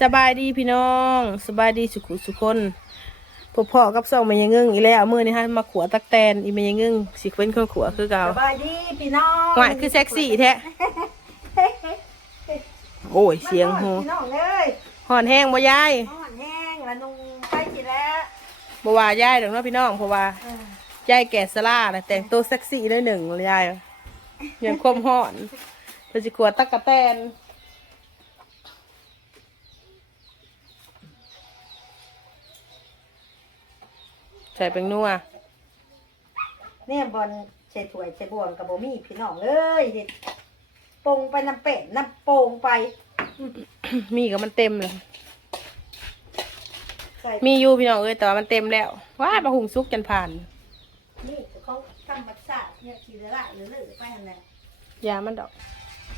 สบายดีพี่น้องสบายดีสุขุสุคนพวกพ่อกับสองมันยังงึ่งอีแล้วมือนี่ฮะมาขัวตักแตนอีมันยังงึ่งสิเป็นคนขัวคือเก่าสบายดีพี่น้องหวายคือเซ็กซี่แท้โอ้ยเสียงโหพี่น้องเลยหอนแห้งบ่ยายน้องแห้งละนุงไปกินแล้วบ่ว่ายายดอกเนาะพี่น้องเพราะว่าเออยายแก่สลาน่ะแต่งตัวเซ็กซี่ได้หนึ่งเลยยายยังคมหอนเพิ่นสิขัวตักกะแตน ใส่เป็นนัวเนี่ยบอลใส่ถ้วยใส่บวงกับโบมี่พี่น้องเอ้ยเด็ดปงไปน้ำเป็ดน้ำโป่งไปมีก็มันเต็มเลยใส่มีอยู่พี่น้องเอ้ยแต่ว่ามันเต็มแล้วว้ายปลาหุงซุกจนผ่านนี่เขาทำบัตรศาสตร์เนี่ยขี่ละละหรือเลือไปนั่นแหละยามันดอก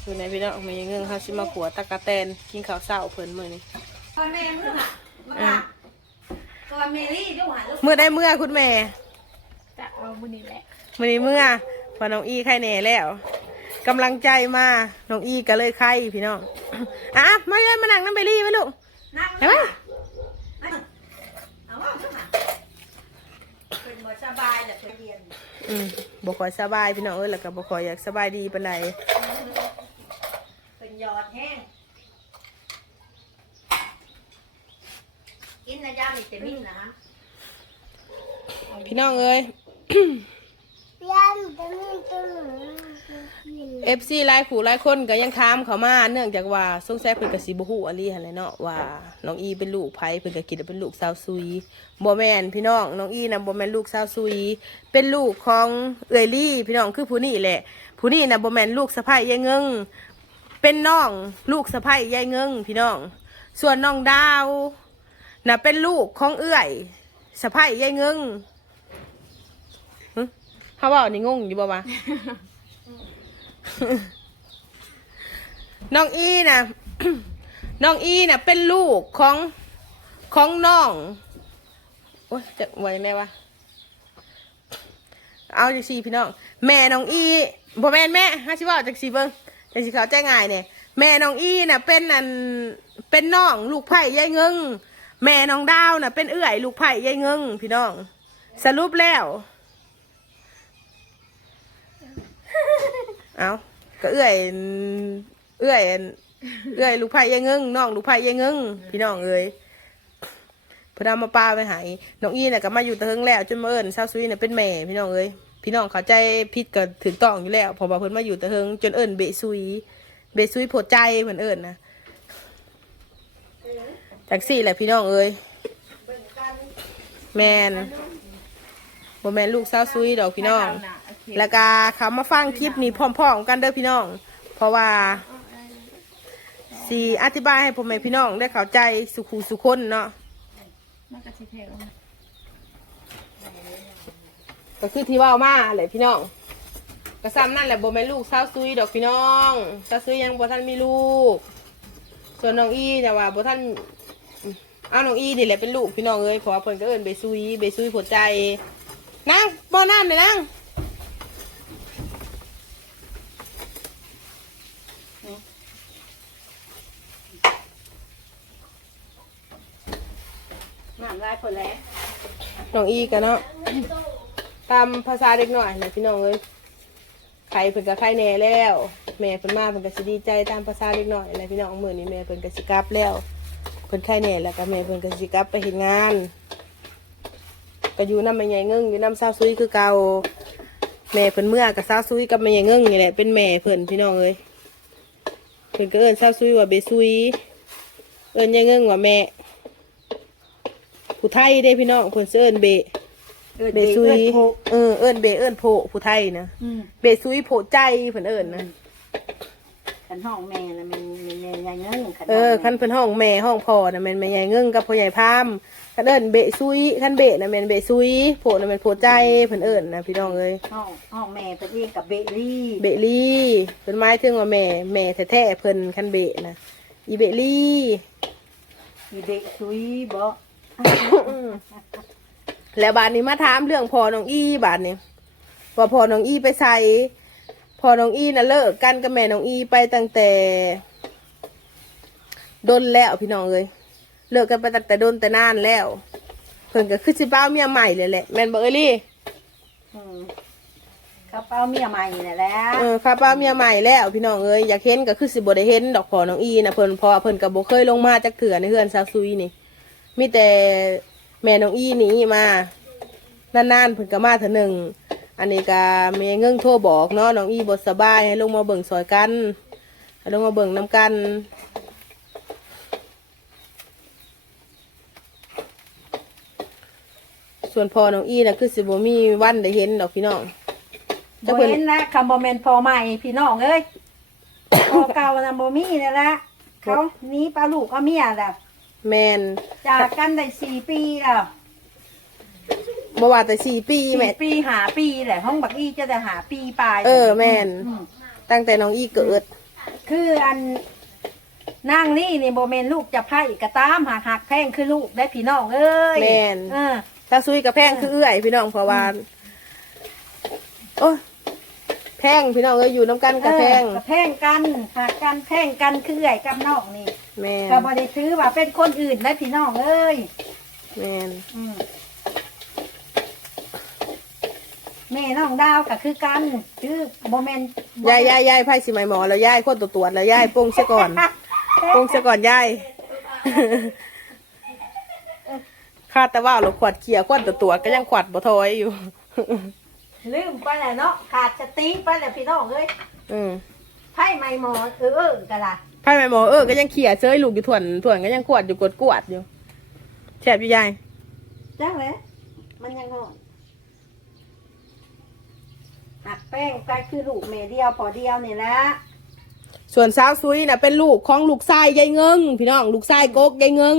อยู่ในพี่น้องมันยังเงื่งเขาสิมาขัวตะกะแตนกินข้าวเช้าเพิ่นมื้อนี้ตัวแม่มือหักมาหัก ตัวเมลี่ดูหันลูกเมื่อได้เมื่อคุณแม่จะเอามือนี้แหละมื้อนี้เมื่อพอน้องอีไข่แหน่แล้วกำลังใจมาน้องอีก็เลยไข่พี่น้องอะมาเลยมานั่งน้ำเบลลี่ไว้ลูกนั่งเห็นไหมนั่งเอาว่าลูกหักเป็นบ่สบายแต่เคยเรียนอืมบ่ค่อยสบายพี่น้องเอ้ยแล้วก็บ่ค่อยอยากสบายดีปานใดเป็นยอดแห้ง กินนะยามิเตมินนะพี่น้องเอ้ยเอฟซีหลายผู้หลายคนก็ยังถามเขามาเนื่องจากว่าสงสัยเพิ่นก็สิบ่ฮู้อะลีหั่นแหละเนาะว่าน้องอีเป็นลูกไผเพิ่นก็คิดว่าเป็นลูกสาวซุยบ่แม่นพี่น้องน้องอีน่ะบ่แม่นลูกสาวซุย เป็นลูกของเอื้อยลี่พี่น้องคือผู้นี้แหละ ผู้นี้น่ะบ่แม่นลูกสะใภ้ยายเงิงเป็นน้องลูกสะใภ้ยายเงิงพี่น้อง ส่วนน้องดาว น่ะเป็นลูกของเอื้อยสะใภ้ยายเงิงหึเฮาเว้านี่งงอยู่บ่วะน้องอีนะน้องอีนะเป็นลูกของของน้อง โอ้ยจะไหวไหมวะ เอาจากสีพี่น้อง แม่น้องอีบ่แม่นแม่ฮะชิว่าจากสีเบิ้งจากสีเขาใจง่ายเนี่ยแม่น้องอีน่ะ เป็นอันเป็นน้อง ลูกไผ่ยายเงิง แม่น้องดาวน่ะเป็นเอื้อยลูกไผ่ยายเงิงพี่น้อง สรุปแล้ว เอาก็เอื้อยเอื้อยเอื้อยลูกไผ่ยายเงิงน้องลูกไผ่ยายเงิงพี่น้องเอ้ยเพอดามาป้าไปหายน้องอีน่ะก็มาอยู่ตะเฮงแล้วจนมาเอิญเศร้าซุยน่ะเป็นแม่พี่น้องเอ้ยพี่น้องเข้าใจผิดก็ถึงต้องอยู่แล้วพอมาเพิ่นมาอยู่ตะเฮงจนเอิญเบซุย เบซุยโผดใจเพิ่นเอิญนะ จากสี่แหละพี่น้องเอ้ยแมนบแมนลูกเศร้าซุยดอกพี่น้องน่ะโอเคแล้วก็เขามาฟังคลิปนี้พร้อมๆกันเด้อพี่น้อง เพราะว่าสีอธิบายให้พ่อแม่พี่น้องได้เข้าใจสุขูสุคนเนาะก็สิเทลงก็คือที่ว่ามาเลยพี่น้องก็ซ้ำนั่นแหละโบแม่นลูกสาวซุยดอกพี่น้องสาวซุยยังบ่ทันมีลูก ส่วนน้องอีแต่ยว่าบ่ทัน เอาน้องอีนี่แหละเป็นลูกพี่น้องเอ้ยเพราะว่าเพิ่นก็เอิ้นเบซุยเบซุยหัวใจนั่งบ่น้ำเลยนั่งน้ำลายคนแล้วน้องอีกันเนาะ ตามภาษาเด็กหน่อยนะพี่น้องเอ้ยใครเพิ่นก็ใครแหน่แล้ว แม่เพิ่นมาเพิ่นก็สิดีใจตามภาษาเด็กหน่อยนะพี่น้องมื้อนี้แม่เพิ่นก็สิกลับแล้ว เพิ่นใครแหน่แล้วก็แม่เพิ่นก็สิกลับไปเฮ็ดงาน ก็อยู่นำแม่ใหญ่เงิงอยู่นำสาวซุยคือเก่าแม่เพิ่นเมื่อกับสาวซุยกับแม่ใหญ่เงิงนี่แหละเป็นแม่เพิ่นพี่น้องเอ้ยเพิ่นก็เอิ้นสาวซุยว่าเบซุยเอิ้นใหญ่เงิงว่าแม่ผู้ไทยเด้พี่น้องเพิ่นสิเอิ้นเบเบซุยเออเอิญเบเอิญโพผู้ไทยนะอืมเบซุยโพใจเพิ่นเอิญนะขันห้องแม่นะมันมั นแม่ยังเงินขันเออคันเพิ่นห้องแม่ห้องพ่อน่ะแม่นแม่ใหญ่เงิงกับพ่อใหญ่พามคันเอิญเบซุยคันเบน่ะแม่นเบซุยโพน่ะแม่นโพใจเพิ่นเอิญนะพี่น้องเอ้ยห้องห้องแม่เป็นเองกับเบลลี่เบลี่เพิ่นหมายถึงว่าแม่แม่แท้ๆเพิ่นคันเบนะอีเบลี่มีเบซุยบ่แล้วบาดนี้มาถามเรื่องพ่อน้องอีบาดนี้ว่าพ่อน้องอีไปใส่พ่อน้องอีน่ะเลิกกันกับแม่น้องอีไปตั้งแต่ ดนแล้วพี่น้องเอ้ยเลิกกันไปตั้งแต่โดนแต่นานแล้ว เพิ่นก็คือสิบ้าวเมียใหม่เลยแหละแม่นบ่เอ้ยลี่อืมเขาเป้าเมียใหม่นี่แหละเออค่ะป้าเมียใหม่แล้วพี่น้องเอ้ยอยากเห็นก็คือสิบ่ได้เห็นดอกพอน้องอีนะเพิ่นเพราะว่าเพิ่นก็บ่เคยลงมาจากเถื่อในเฮือนซาวซุยนี่มีแต่แม่น้องอีหนี่มานานๆเพิ่นก็มาเถอหนึ่งอันนี้ก็แม่เงิ่งโทรบอกเนาะน้องอีบ่สบายให้ลงมาเบิ่งซอยกันให้ลงมาเบิ่งนํกัน ส่วนพอน้องอีน่ะคือสิบ่มีวันได้เห็นดอกพี่น้องโบเห็นนะคำบอมเมนพอใหม่พี่น้องเอ้ยพอเก่านะโบมีนี่แหละเขาหนี้ปลาลูกเอาเมียแล้วแมนจากกันได้สี่ปีแล้วบ่ว่าแต่สี่ปีแม่สี่ปีหาปีแหละห้องบักอี้จะได้หาปีปลายเออแม่นอืมตั้งแต่น้องอีเกิด คืออันนางนี่นี่โบเมนลูกจะไพ่กระตามหักหักแพงคือลูกได้พี่น้องเอ้ยแม่นเออ ตาซุยกับแพงคือเอื้อยพี่น้องเพราะว่าโอ้ยแพงพี่น้องเอ้ยอยู่น้ำกันกับแพงเออกระแพงกันหักกันแพงกันคือเอื่อยกับน้องนี่แมนก็บริถือว่าเป็นคนอื่นได้พี่น้องเอ้ยแมนอืมแม่น้องดาวก็คือกันคือโบเมนยายยายยายไพ่สิไหมหมอแล้วยายคนตัวตรวจแล้วยายปรุงเสียก่อนปรุงเสียก่อนยาย คาดแต่ว่าเราขวดเขียวขวดตัวตรวจก็ยังขวดบ่ทอยอยู่ ลืมไปแหละเนาะขาดสติไปแหละพี่น้องเอ้ยอืมไพ่ไม่หมอเออเออกันล่ะไพ่ไหมหมอเออก็ยังเขี่ยเชยลูกอยู่ถ่วนถ่วนก็ยังขวดอยู่กดกวดอยู่แฉบอยู่ยายจ้างเลยมันยังงอนหักแป้งก็คือลูกเมเดียวพอเดียวนี่แหละส่วนสาวซุยน่ะเป็นลูกของลูกชายยายเงิงพี่น้องลูกชายโกกยายเงิง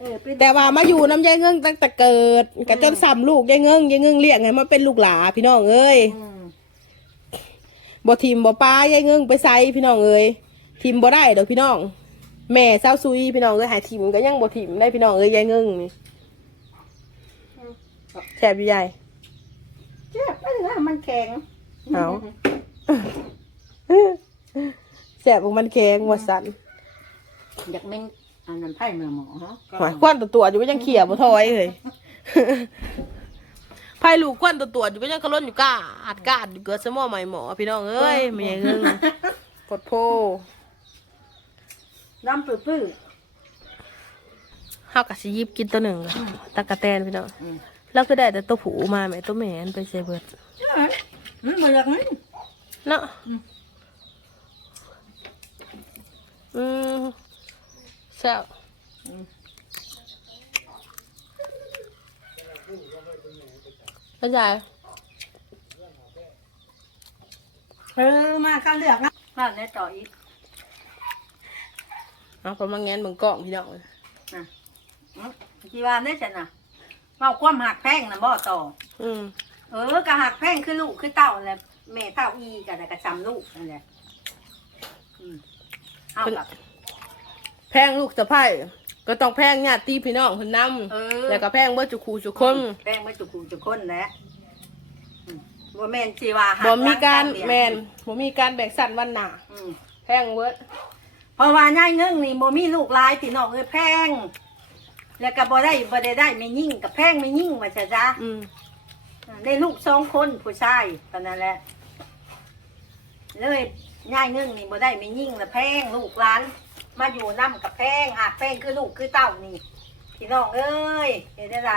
เออเป็นแต่ว่ามาอยู่น้ำยายเงิงตั้งแต่เกิดก็จนซ้ำลูกยายเงิงยายเงิงเลี้ยงให้มาเป็นลูกหลาพี่น้องเอ้ยอืมบ่ทิมบ่ป้ายายเงิงไปใส่พี่น้องเอ้ยทิมบ่ได้ดอกพี่น้อง แม่สาวซุยพี่น้องเอ้ยหายทิมก็ยังบ่ทิมได้พี่น้องเอ้ยยายเงิงนี่แฉบอยู่ยายเจ็บไม่ถึงมันแข็งเอาแฉบของมันแข็งว่าสันอยากเม่น อันนั้นไพ่เมื่อหมอฮะหอยควันตัวตัวอยู่ก็ยังเขี่ยบ่ถอยเลยไพ่ลูกควันตัวตัวอยู่ก็ยังกระล้นอยู่กาอัดกาดอยู่เกิดสมอใหม่หมอพี่น้องเอ้ยไม่ยังเงิงกดโพน้ำปื้อเฮากะสิหยิบกินตัวหนึ่งอะตะกะแตนพี่น้องๆอืมแล้วก็ได้แต่ตัวผูมาแม่ตัวแม่นไปเซเบิดมันเหมือนมันเนาะอืม เศร้าเข้าใจเออมาข้าวเหลือกนะข้าวในต่ออีกเอาประมาณงั้นเบิ่งกล้องพี่น้องอืมกี่วันได้จันน่ะเมาความหักแพงนะบ่ต่อ อืมเออกะหักแพงคือลูกคือเต่าแหละแม่เต่าอีกันแต่กระจำลูกนั่นแหละอืมเอากับ แพงลูกสะพ้ายก็ต้องแพงญาติพี่น้องคนนเออำแล้วก็แพงเบิดจุคูจุคนแป้งไม่จุกุจุกคนแหล้วบ่แม่นสิว่าหับ่มีการหลังแมนบ่มีการแบ่งสันวันหนาอืมแพงเบิดเพราะว่าย่ายเงื่งนี่บ่มีลูกหลายพี่น้องเอ้ยแพง แล้วก็บ่ได้บ่ได้ได้ไม่ยิ่งกับแพงไม่ยิ่งว่าจะจ้าอืมได้ลูกสองคนผู้ชายตอนนั้นแหละ เลยย่ายเงื่งนี่บ่ได้ไม่ยิ่งละแพงลูกหลาน มาอยู่นํกับแพงหากแพงคือลูกคือเต้านี่พี่น้องเอ้ยเห็นได้ไร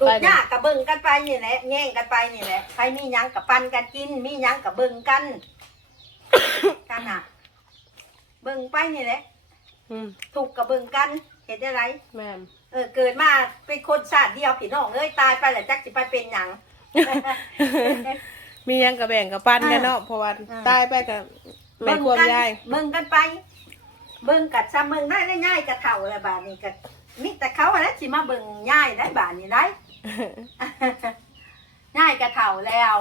ลูกยากกับเบิ่งกันไปนี่แหละแย่งกันไปนี่แหละใครมีหยังกับปันกันกิน มีหยังกับเบิ่งกันกันอะเบิ่งไปนี่แหละอืมถูกกับเบิ่งกันเห็นได้ไรแม่นเออเกิดมาเป็นคนชาติเดียวพี่น้องเอ้ยตายไปแล้วจักสิไปเป็นหยัง มีหยังกับแบ่งกับปันกันเนาะเพราะว่าอ่า ตายไปกับแม่ควมยาย เบิ่งกันไป เบิ่งกัดซ้ำเบิ่งได้ได้ง่ายกระเท่าอะไรบาดนี้ก็มีแต่เขาอะไรสิมาเบิ่งง่ายได้บาดนี้ได้ ง่ายกระเท่าแล้ว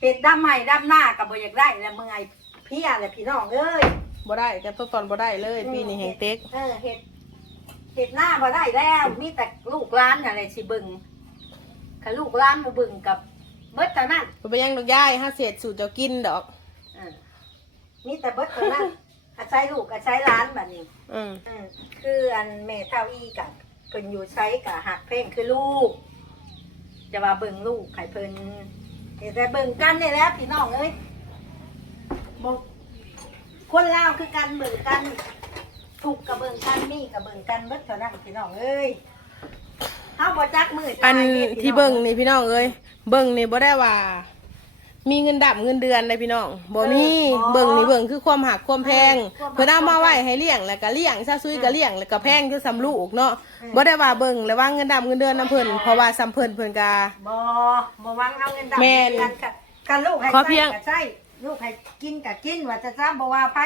เห็ดดำใหม่ดำหน้ากับบ่อยากได้แล้วมึงไงพี่อะไรพี่น้องเอ้ยบ่ได้แต่ทดตอนบ่ได้เลย ปีนี้แหงเต็กเออเห็ดเห็ดหน้าบ่ได้แล้ว มีแต่ลูกร้านอะไรสิเบิ่งค่ะลูกร้านมาเบิ่งกับเบิดเท่านั้นบ่ไปยังดอกยายห้าเศษสูตรเจ้ากินดอก เออมีแต่เบิดเท่านั้น อาศัยลูกอาศัยร้านแบบนี้อืมอืมคืออันแม่เท่าอีกับเพิ่นอยู่ใช้กับหักเพลงคือลูก จะมาเบิ่งลูกไข่เพิ่นเดี๋ยวแต่เบิ่งกันนี่แหละพี่น้องเอ้ยบอกคนลาวคือกันเบิ่งกันถูกกับเบิ่งกันมีกับเบิ่งกันเบิดเท่านั้นพี่น้องเอ้ยเฮาบ่จักมืออันตายด้พี่ที่น้องเบิ่งนี่พี่น้องเอ้ยเบิ่งนี่บ่ได้ว่า มีเงินดับเงินเดือนเลยพี่น้องบ่มีเบิ่งนี่เบิ่งคือความหักความแพงเพิ่นเอามาไว้ให้เลี้ยงแล้วก็เลี้ยงซะซุยก็เลี้ยงแล้วก็แพงคือสำลูกเนาะบ่ได้ว่าเบิ่งแล้วว่าเงินดับเงินเดือนนํเพิ่นเพราะว่าซ้ำเพิ่นเพิ่นก็บ่บ่หวังเอาเงินดำแม่นเดือนกันกันลูกให้ขอเพียงใช้ก็ใช้ลูกให้กินก็กินว่าจะจ้าบ่ว่าไผ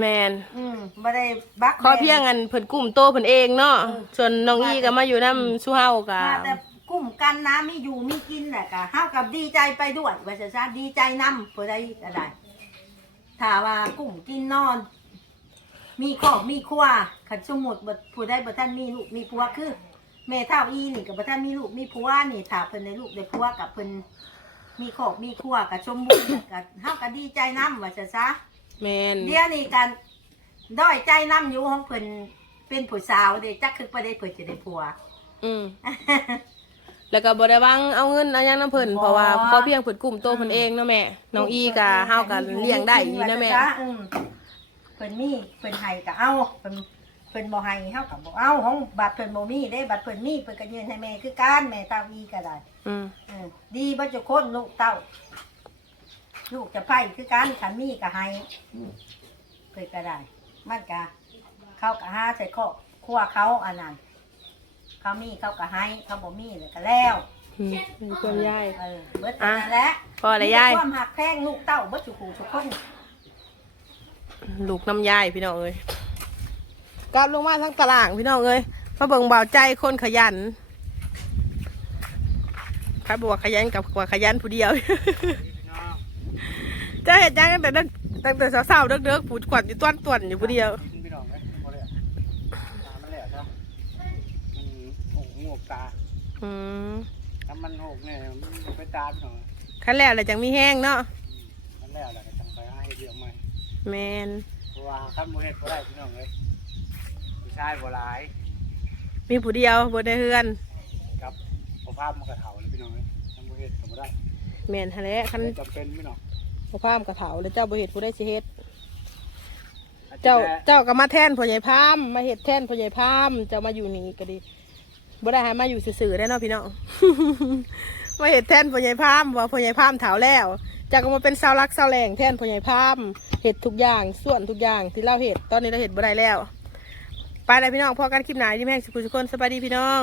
แม่นอืมบ่ได้บักขอเพียงอันเพิ่นกลุ่มโตเพิ่นเองเนาะเออส่วนน้องอีก็มาอยู่นำสู้เฮาก็มาแต่ กุ้มกันน้ำมีอยู่มีกินแหละกะเฮากับดีใจไปด้วยว่าจะซะดีใจนำผู้ใดก็ได้ถ้าว่ากุ้มกินนอน มีครอบมีครัวขันสมมุติบ่ผู้ใดบ่ทันมีลูกมีผัวคือแม่เท่าอีนี่กับบ่ทันมีลูกมีผัวนี่ถ้าเพิ่นได้ลูกได้ผัวกับเพิ่นมีครอบมีครัวกับสมบูรณ์กับเฮาก็ดีใจนำว่าจะซะแม่นเดี๋ยวนี้กันด้อยใจนำอยู่ของเพิ่นเป็นผู้สาวเด้จักคือบ่ได้เพิ่นจะได้ผัว อืม แล้วก็บ่ได้หวังเอาเงินเอาหยังนํเพิ่นเพราะว่าขอเพียงเพิ่นกลุ่มโตเพิ่นเองเนาะแม่น้องอีก็เฮาก็เลี้ยงได้อยู่นะแม่ อืมเพิ่นมีเพิ่นให้ก็เอาเพิ่นเพิ่นบ่ให้เฮาก็บ่เอาของบัตรเพิ่นบ่มีเด้บัตรเพิ่นมีเพิ่นก็ยืนให้แม่คือการแม่ตาวีก็ได้ อืม เออดีบ่จะคนลูกเต้า ลูกจะไผคือการคันมีก็ให้เพิ่นก็ได้ มันก็เขาก็หาใส่ข้อครัวเขาอันนั้น เขามีเขาก็ให้เขาบ่มีเลยก็แล้วอืมเป็นความยาย เออเบิดอันนั้นแหละพอแล้วยาย มีความหักแพงลูกเต้าเบิดสุขูทุกคนลูกน้ำยายพี่น้องเอ้ยกลับลงมาทั้งตารางพี่น้องเอ้ยมาเบิ่งเบาใจคนขยันใครบอกว่าขยันกับว่าขยันผู้เดียว จะเห็นยังตั้งแต่เด็กตั้งแต่สาวๆเด็กๆผูดขวัญอยู่ต้วนต้วนๆอยู่ผู้เดียว กินพี่น้องไหมบ่เลยตามันแหลกครับมันห กงวกตาอืมถ้ามันหกเนี่ยมันไปตาพี่น้องขั้นแล้วเลยจังมีแห้งเนาะมันแล้วแหละก็ต้องไปให้เดียวใหม่แมนเพราะว่าคันโมเฮ็ดบ่ได้พี่น้องเลยผู้ชายบ่หลายมีผู้เดียวบนได้เฮือนกับพอภาพมันก็เฒ่าเลยพี่น้องเลยคันโมเฮ็ดก็บ่ได้แมนทะเลคันจำเป็นพี่น้องพระพามกระเถาแล้วเจ้าบ่เห็ดผู้ได้สิเฮ็ดอทิตย์เจ้าแรกเจ้าก็มาแทนพ่อใหญ่พามมาเห็ดแทนพ่อใหญ่พามเจ้ามาอยู่นี่ก็ดี บ่ได้หามาอยู่ซื่อๆได้เนาะพี่น้องมาเห็ดแท่นพ่อใหญ่พามว่าพ่อใหญ่พามถาวแล้ว จากมาเป็นสาวรักสาวแรงแท่นพ่อใหญ่พามเห็ดทุกอย่างส่วนทุกอย่างที่เราเห็ดตอนนี้เราเห็ดบ่ได้แล้ว ไปเลยพี่น้องพอกันคลิปไหนที่แม่สุขุสุคนสบายดีพี่น้อง